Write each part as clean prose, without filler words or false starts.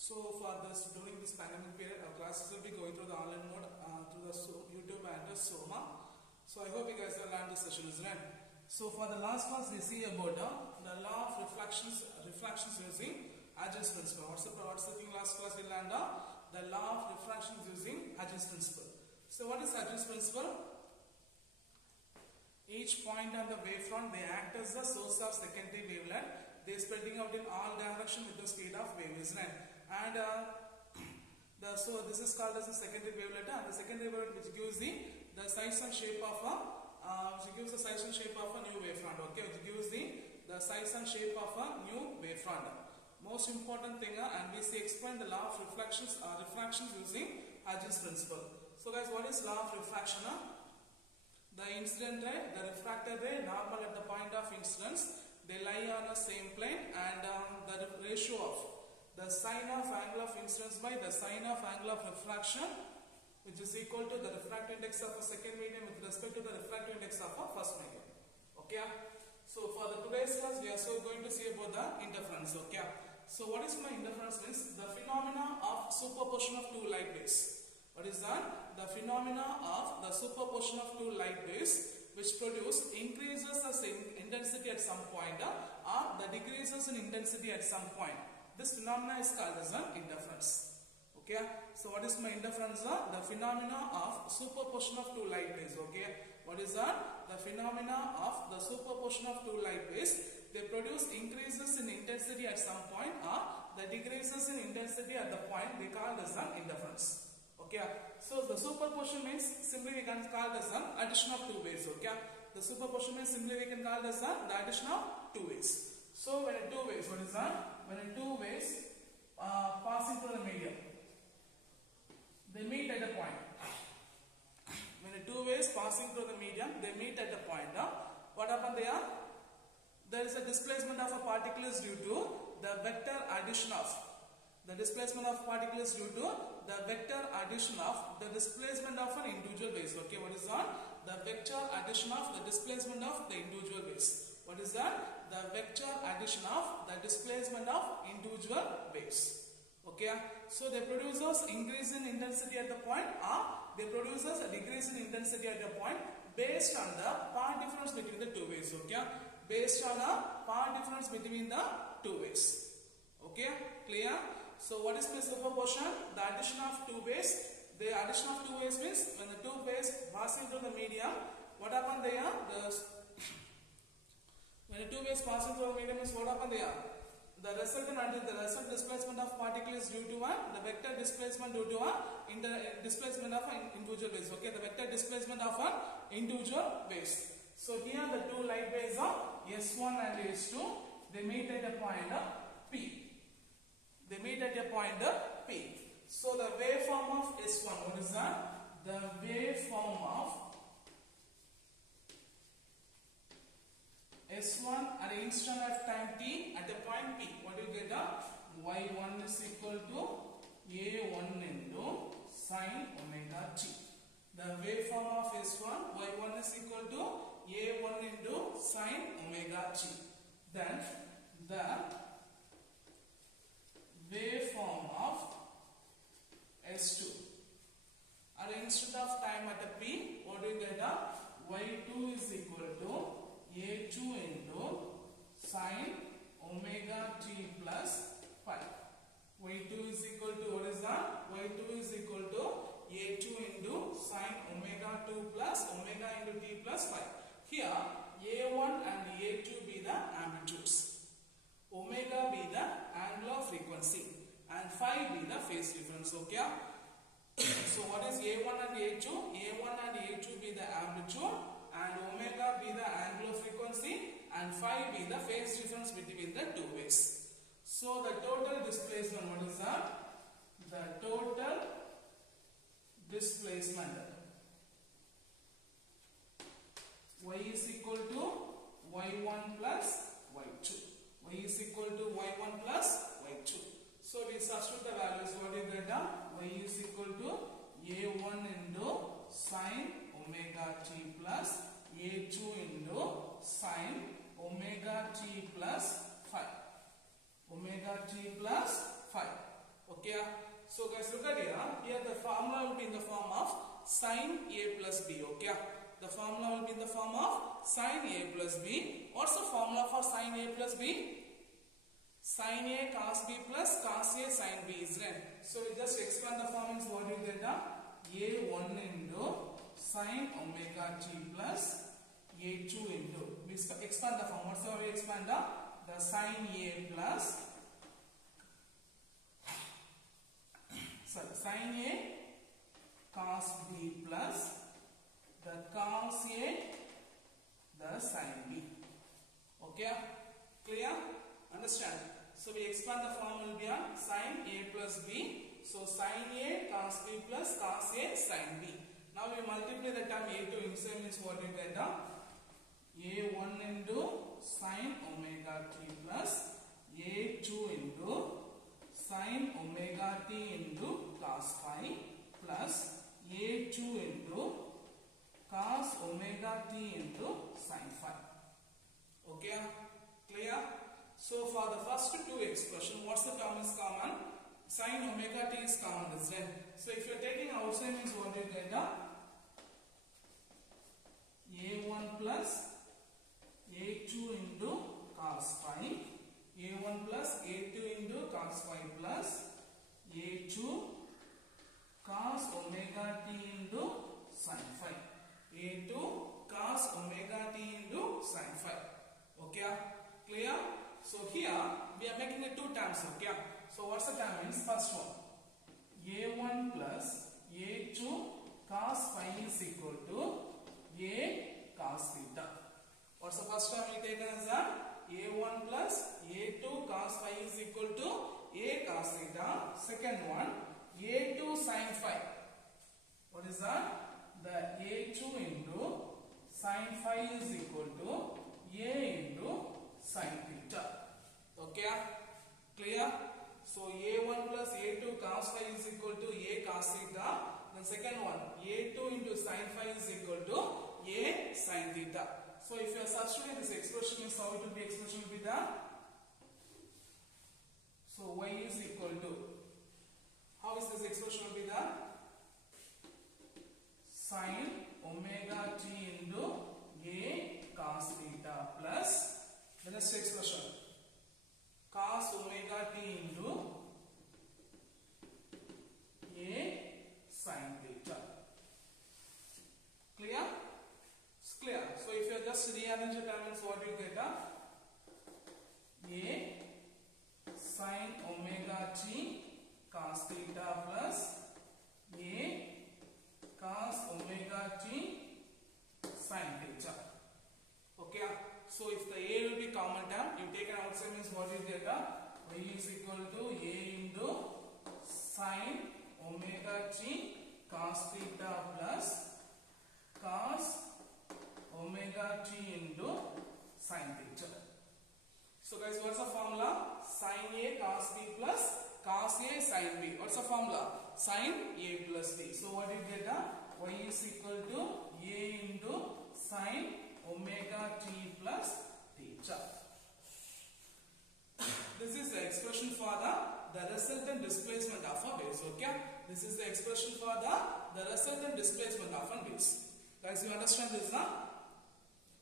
So for this, during this pandemic period, our classes will be going through the online mode through the YouTube and the Soma. So I hope you guys have learned this session, isn't it? So for the last class, we see about the law of reflections using Agil's principle. What's the thing last class we learned? The law of refractions using Agil's principle. So what is Agil's principle? Each point on the wavefront, they act as the source of secondary wavelet. They are spreading out in all directions with the speed of wave, isn't it? And so this is called as the secondary wavelet, and the secondary wavelet which gives the size and shape of a new wavefront. Okay, which gives the size and shape of a new wavefront. Most important thing, and we explain the law of refractions using Agil's principle. So guys, what is law of refraction? The incident ray, the refracted ray, normal at the point of incidence, they lie on a same plane, and the ratio of the sine of angle of incidence by the sine of angle of refraction, which is equal to the refractive index of a second medium with respect to the refractive index of a first medium. Okay. So for the today's class, we are also going to see about the interference. Okay. So what is my interference means? The phenomena of superposition of two light rays. What is that? The phenomena of the superposition of two light rays which produce increases in intensity at some point or the decreases in intensity at some point. This phenomena is called as an interference. Okay. So what is my interference? The phenomena of superposition of two light rays. Okay. What is that? The phenomena of the superposition of two light rays. They produce increases in intensity at some point or the decreases in intensity at the point they call as an interference. Okay, so the superposition means simply we can call this an addition of two waves. Okay, the superposition means simply we can call this the addition of two waves. So when two waves, what is that? When two waves passing through the medium, they meet at a point. When two waves passing through the medium, they meet at a point. What happened there? There is a displacement of a particle due to the vector addition of. The displacement of particles due to the vector addition of the displacement of an individual waves. Okay, what is that? The vector addition of the displacement of the individual waves. What is that? The vector addition of the displacement of individual waves. Okay, so they produce increase in intensity at the point or they produce a decrease in intensity at the point based on the path difference between the two waves. Okay, based on a path difference between the two waves. Okay, clear? So what is the superposition? The addition of two waves. The addition of two waves means when the two waves passing through the medium, what happened there? When the two waves passing through the medium means what happened there? The result displacement of particle is due to the vector displacement due to displacement of individual waves. Okay, the vector displacement of individual waves. So here the two light waves are S1 and S2. They meet at a point P. They meet at a point P. So the waveform of S1, what is that? The waveform of S1 at the instant of time t at a point P. What do you get? Y1 is equal to A1 into sine omega t. The waveform of S1, Y1 is equal to A1 into sine omega t. Then the waveform of S2 at the instant of time at a P, what do you get? Y2 is equal to A2 into sine omega t plus pi. Y2 is equal to, what is that? Y2 is equal to A2 into sine omega 2 plus omega into t plus pi. Here A1 and A2 be the amplitudes. Omega be the angular frequency and phi be the phase difference. Okay. So what is A1 and A2? A1 and A2 be the amplitude and omega be the angular frequency and phi be the phase difference between the two waves. So the total displacement, what is that? The total displacement y is equal to y1 plus y2. Y is equal to y1 plus y2. So we substitute the values. What do you get? Y is equal to a1 into sine omega t plus a2 into sine omega t plus phi. Omega t plus phi. sin A plus B. Okay, the formula will be in the form of sin A plus B. What's the formula for sin A plus B? Sin A cos B plus cos A sin B, isn't it? So we just expand the form means what you get? A1 into sin omega t plus A2 into, we expand the form. What's the way we expand the sin A plus sin A cos B plus the cos A the sin B. Okay, clear? Understand? So we expand the form will be on sin A plus B. So sin A cos B plus cos A sin B. Now we multiply the term A2 inside means what you get? A1 into sin omega t plus A2 into sin omega t into cos phi plus A2 into cos omega t into sin phi. Okay, clear? So for the first two expression, what's the term is common? Sin omega t is common, isn't it? So if you are taking outside means what you get? A1 plus A2 into cos phi, A1 plus A2 into cos phi plus A2 cos omega t into sin phi, A2 cos omega t into sin phi. Okay, clear? So here we are making it two terms. Okay, so what's the term means? First one, A1 plus A2 cos phi is equal to A cos theta. What's the first term we taken as A1 plus A2 cos phi is equal to A cos theta. Second one, A2 sin phi. What is that? The A2 into sin phi is equal to A into sin theta. Okay, clear? So A1 plus A2 cos phi is equal to A cos theta. Then second one, A2 into sin phi is equal to A sin theta. So if you are substituting this expression, is how it will be? Expression will be the, so y is equal to, how is this expression will be the sin omega t into A cos theta plus the next expression cos omega t into A sin theta. Clear? It's clear. So if you just rearrange the terms, what you get? A sin omega t cos theta plus A cos omega t sin theta. Okay. So if the A will be common term, you take an outside means what you get? Y is equal to A into sin omega t cos theta plus cos omega t into sin theta. So guys, what's the formula? Sin A cos B plus cos A sin B. What's the formula? Sin A plus B. So what you get? Y is equal to A into sin omega t plus theta. This is the expression for the resultant displacement of a waves. Okay, this is the expression for the resultant displacement of a waves. Guys, you understand this now?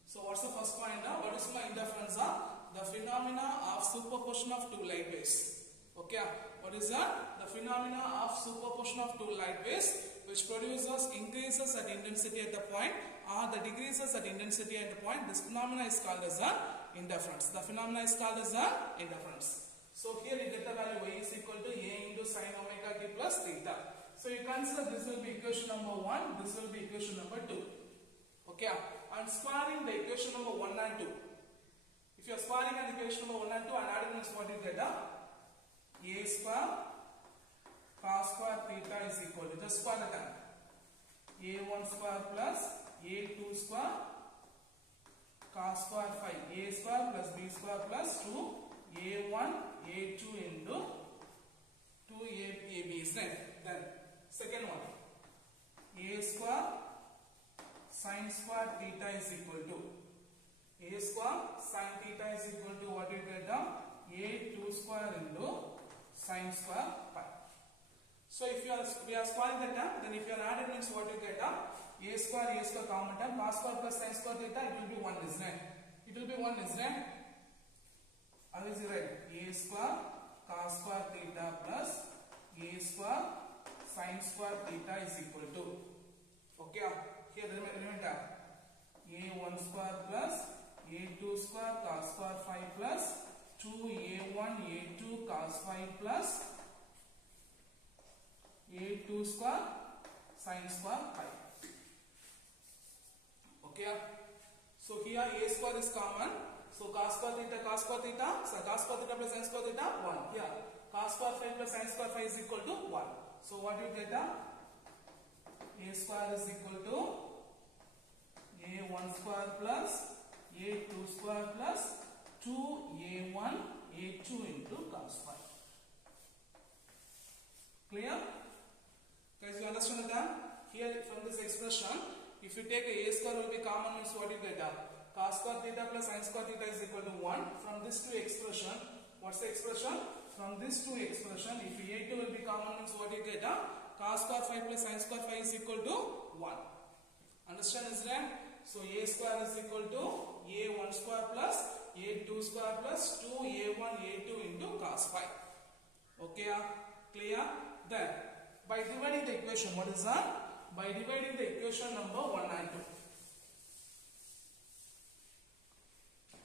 So what's the first point? What is my interference? The phenomena of superposition of two light waves. Okay, what is that? The phenomena of superposition of two light waves which produces increases at intensity at the point or the decreases at intensity at the point. This phenomena is called as interference. The phenomena is called as interference. So here you get the value y is equal to A into sin omega t plus theta. So you consider this will be equation number 1, this will be equation number 2. Okay, and squaring the equation number 1 and 2. If you are squaring an equation number 1 and 2 and adding this, what you get? A square cos square theta is equal to, just square the term, A1 square plus A2 square cos square phi, A square plus B square plus 2 A1 A2 into 2AB, isn't it? Then second one, A square sin square theta is equal to, A square sin theta is equal to what you get? A2 square into sin square pi. So if we are squaring the term, then if you are added means what you get a square common term, cos square plus sin square theta, it will be 1, isn't it? It will be 1, isn't it? How is it right? A square cos square theta plus a square sin square theta is equal to, okay, here remember a1 square plus a2 square cos square 5 plus 2a1 a2 cos 5 plus a2 square sin square 5. Okay, so here a square is common, so cos square theta, so cos square theta plus sin square theta 1. Here cos square 5 plus sin square 5 is equal to 1. So what you get a square is equal to a1 square plus a2 square plus 2a1 a2 into cos 5. Clear? Guys, you understand that? Here from this expression, if you take a square will be common means what you get cos square theta plus sin square theta is equal to 1. From this two expression, what's the expression? From this two expression, if a2 will be common means what you get cos square 5 plus sin square 5 is equal to 1. Understand, is that? So a square is equal to a1 square plus a2 square plus 2a1 a2 into cos 5. Okay, clear? Then by dividing the equation, what is that? By dividing the equation number 1 and 2.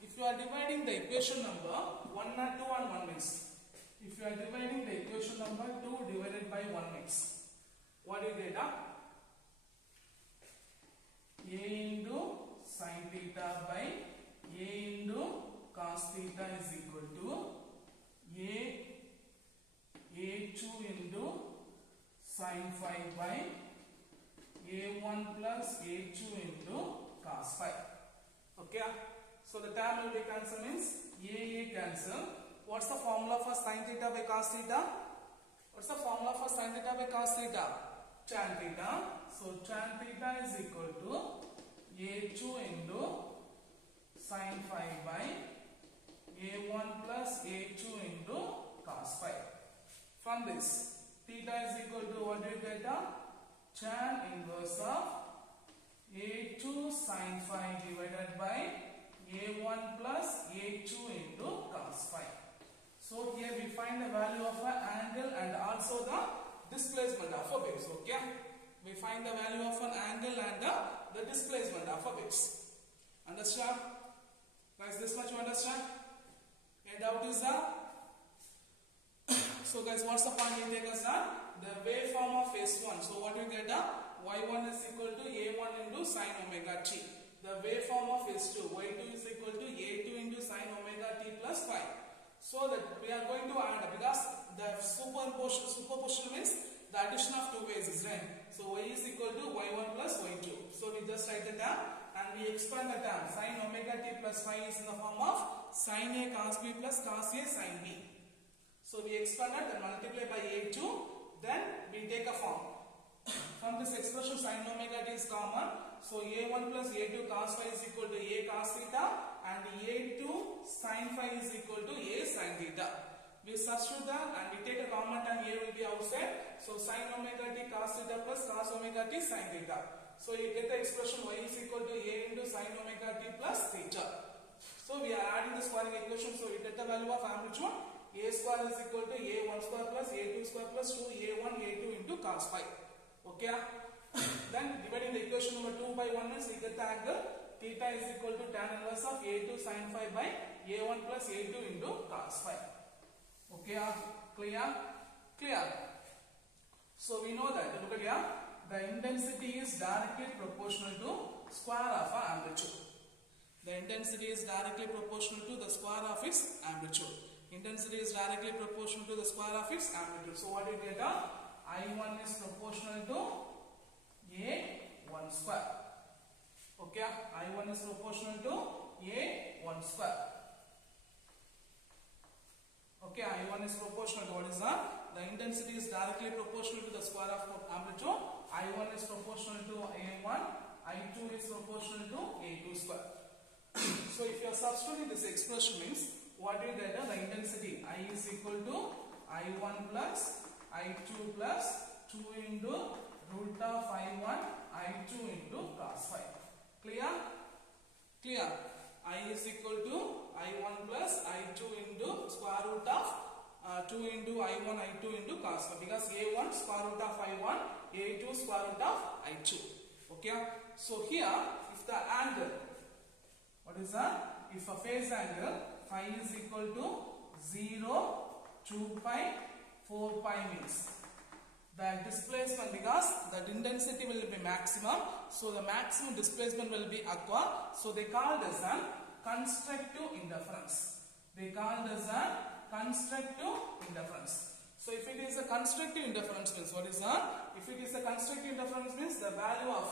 If you are dividing the equation number 1 and 2 and 1 mix, if you are dividing the equation number 2 divided by 1 mix, what do you get? A into sin theta by a into cos theta is equal to a2 into sin 5 by a1 plus a2 into cos 5. Okay, so the term will be cancelled means a cancel. What's the formula for sin theta by cos theta? What's the formula for sin theta by cos theta? Tan theta. So tan theta is equal to a2 into sin 5 by a1 plus a2 into cos 5. From this, theta is equal to what do you get? Tan inverse of a2 sin 5 divided by a1 plus a2 into cos 5. So here we find the value of an angle and also the displacement of a base. Okay, we find the value of an angle and the displacement of a base. Understand? Guys, this much you understand? Any doubt is that? So guys, what's the point we take as that? The waveform of S1. So what you get? Y1 is equal to A1 into sin omega t. The waveform of S2. Y2 is equal to A2 into sin omega t plus 5. So that we are going to add, because the superposition means the addition of two bases, right? So y is equal to y1 plus y2. So we just write the term and we expand the term. Sin omega t plus 5 is in the form of sin A cos B plus cos A sin B. So we expand it and multiply by a2. Then we take a form. From this expression, sin omega t is common. So a1 plus a2 cos phi is equal to a cos theta and a2 sin phi is equal to a sin theta. We substitute that and we take a common term, a will be outside. So sin omega t cos theta plus cos omega t sin theta. So you get the expression y is equal to a into sin omega t plus theta. So we are adding the squaring equation. So we get the value of amplitude. A square is equal to a1 square plus a2 square plus 2a1 a2 into cos phi. Okay. Then dividing the equation number 2 by 1 means we get the angle theta is equal to tan inverse of a2 sin phi by a1 plus a2 into cos phi. Okay, clear? Clear. So we know that, look at here, the intensity is directly proportional to square of an amplitude. The intensity is directly proportional to the square of its amplitude. Intensity is directly proportional to the square of its amplitude. So what do you get? I1 is proportional to A1 square. Okay, I1 is proportional to A1 square. Okay, I1 is proportional to what is that? The intensity is directly proportional to the square of amplitude. I1 is proportional to A1. I2 is proportional to A2 square. So if you are substituting this expression means what do you get? The intensity I is equal to I1 plus I2 plus 2 into root of I1 I2 into cos phi. Clear? Clear? I is equal to I1 plus I2 into square root of 2 into I1 I2 into cos phi, because A1 square root of I1, A2 square root of I2. Okay? So here, if the angle, what is that? If a phase angle phi is equal to 0, 2 pi, 4 pi means the displacement, because the intensity will be maximum, so the maximum displacement will be aqua, so they call this a constructive interference. They call this a constructive interference. So if it is a constructive interference means what is that? If it is a constructive interference means the value of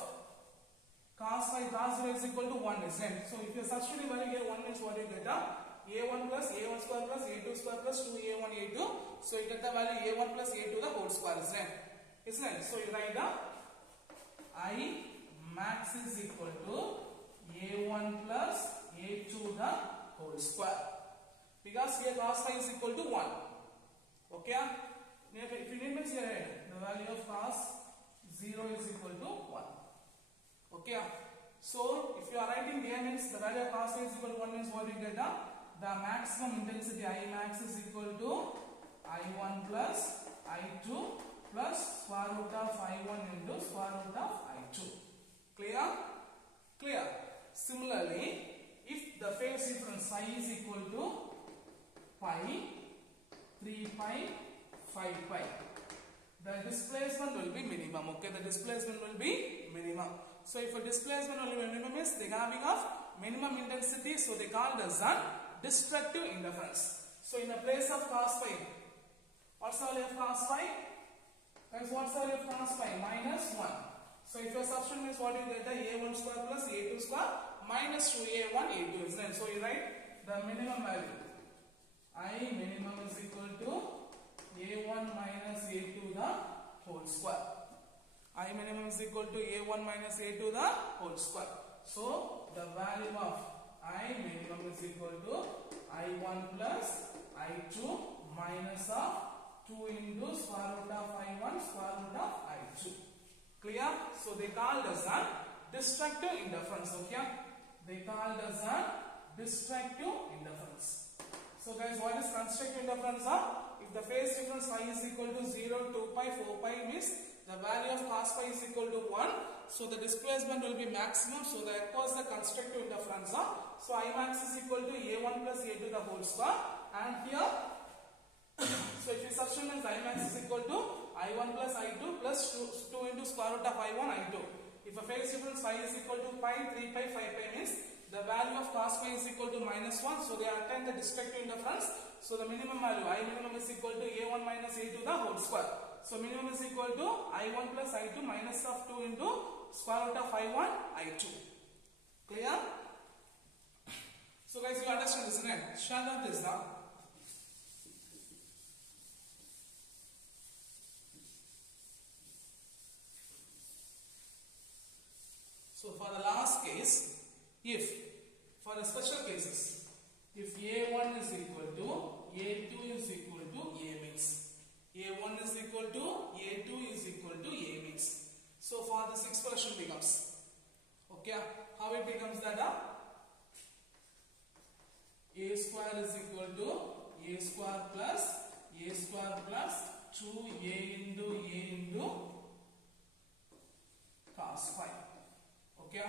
cos phi cos 0 is equal to 1, isn't it? So if you substitute value here 1 means what you get? A1 plus A1 square plus A2 square plus 2A1 A2. So you get the value A1 plus A2 the whole square, isn't it? Isn't it? So you write the I max is equal to A1 plus A2 the whole square. Because here cos phi is equal to 1. Okay? If you need means here the value of cos 0 is equal to 1. Okay? So if you are writing here means the value of cos phi is equal to 1 means what you get? The maximum intensity I max is equal to I1 plus I2 plus square root of I1 into square root of I2. Clear? Clear. Similarly, if the phase difference phi is equal to pi, 3 pi, 5 pi, the displacement will be minimum. Okay, the displacement will be minimum. So if a displacement will be minimum means they having of minimum intensity, so they call the destructive interference. So in the place of cos phi, what's the value of cos phi? Guys, what's the value of cos phi? Minus 1. So if you substitute means what you get? The A1 square plus A2 square minus 2A1 A2, isn't it? So you write the minimum value. I minimum is equal to A1 minus A2 the whole square. I minimum is equal to A1 minus A2 the whole square. So the value of I minimum is equal to I1 plus I2 minus of 2 into square root of I1 square root of I2. Clear? So they call this a destructive interference. Okay? They call this a destructive interference. So guys, what is constructive interference? If the phase difference phi is equal to 0, 2 pi, 4 pi means the value of cos phi is equal to 1. So the displacement will be maximum. So that causes the constructive interference. So I max is equal to A1 plus A2 the whole square. And here, so if you substitute means I max is equal to I1 plus I2 plus 2 into square root of I1 I2. If a phase difference phi is equal to pi, 3 pi, 5 pi means the value of cos phi is equal to minus 1. So they attain the destructive interference. So the minimum value I minimum is equal to A1 minus A2 the whole square. So minimum is equal to I1 plus I2 minus of 2 into square root of I1 I2. Clear? So guys, you understand, isn't it? Shall of this now. So for the last case, if for the special cases, if A1 is equal to A2 is equal to A means A1 is equal to A2 is equal to A means. So for this expression becomes, okay, how it becomes that? A square is equal to A square plus 2A into cos phi. Okay,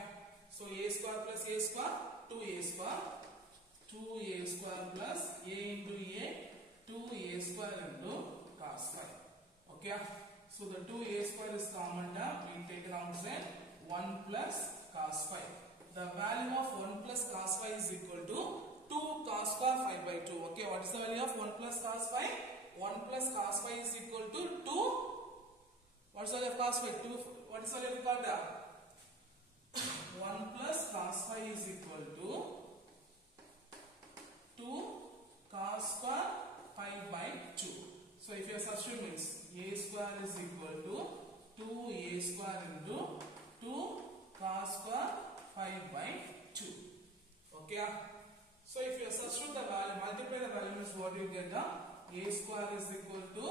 so A square plus A square, 2A square, 2A square plus A into A, 2A square into cos phi. Okay, so the 2A square is common term, we take it outside, 1 plus cos phi. The value of 1 plus cos phi is equal to 2 cos square phi by 2. Okay, what is the value of 1 plus cos phi? 1 plus cos phi is equal to 2. What is the value of cos phi? 2. What is the value of cos phi? 1 plus cos phi is equal to 2 cos square phi by 2. So if your substitute means A square is equal to 2A square into 2 cos square phi by 2. Okay. So if you substitute the value, multiply the value means what you get? A square is equal to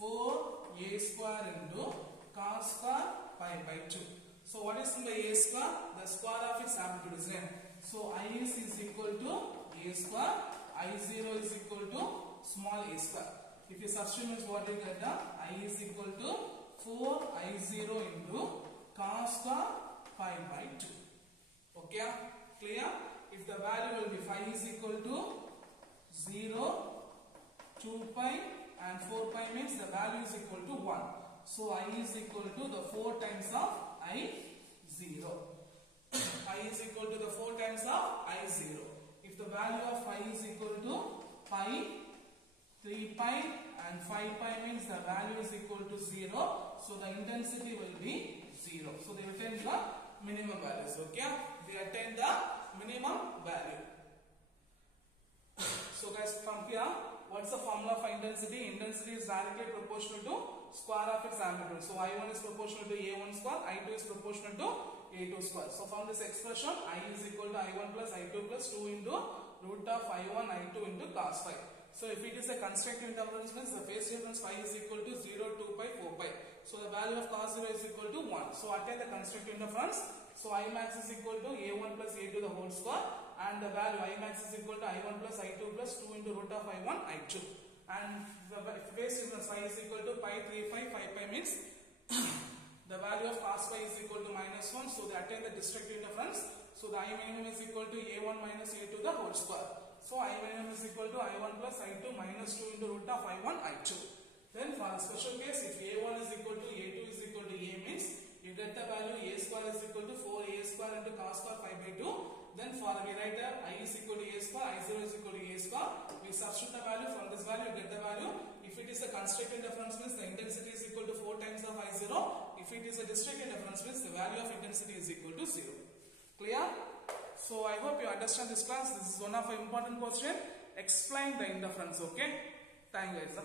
4a square into cos square pi by 2. So what is in the a square? The square of its amplitude, isn't it? So is equal to a square, I0 is equal to small a square. If you substitute, means what you get? I is equal to 4I0 into cos square pi by 2. Okay, clear? If the value will be phi is equal to 0, 2 pi and 4 pi means the value is equal to 1. So I is equal to the 4 times of I0. I is equal to the 4 times of I0. If the value of phi is equal to pi, 3 pi and 5 pi means the value is equal to 0. So the intensity will be 0. So they attain the minimum values. Okay, they attain the minimum value. So guys, from here, what's the formula for intensity? Intensity is directly proportional to square of its amplitude. So I1 is proportional to A1 square, I2 is proportional to A2 square. So from this expression, I is equal to I1 plus I2 plus 2 into root of I1 I2 into cos phi. So if it is a constructive interference, means the phase difference phi is equal to 0, 2 pi, 4 pi. So the value of cos 0 is equal to 1. So attain the constructive interference. So I max is equal to A1 plus A2 the whole square, and the value I max is equal to I1 plus I2 plus 2 into root of I1 I2. And the phase difference phi is equal to pi 3 pi 5 pi means the value of cos phi is equal to -1. So they attain the destructive interference. So the I minimum is equal to A1 minus A2 the whole square. So I minimum is equal to I1 plus I2 minus 2 into root of I1 I2. Then for a special case, if A1 is equal to A2 is equal to A means you get the value A square is equal to 4A square into cos square pi by 2. Then for we write I is equal to A square, I0 is equal to A square. We substitute the value, from this value you get the value. If it is a constructive interference means the intensity is equal to 4 times of I0. If it is a destructive interference means the value of intensity is equal to 0. Clear? So I hope you understand this class. This is one of an important question. Explain the interference. Okay? Thank you guys.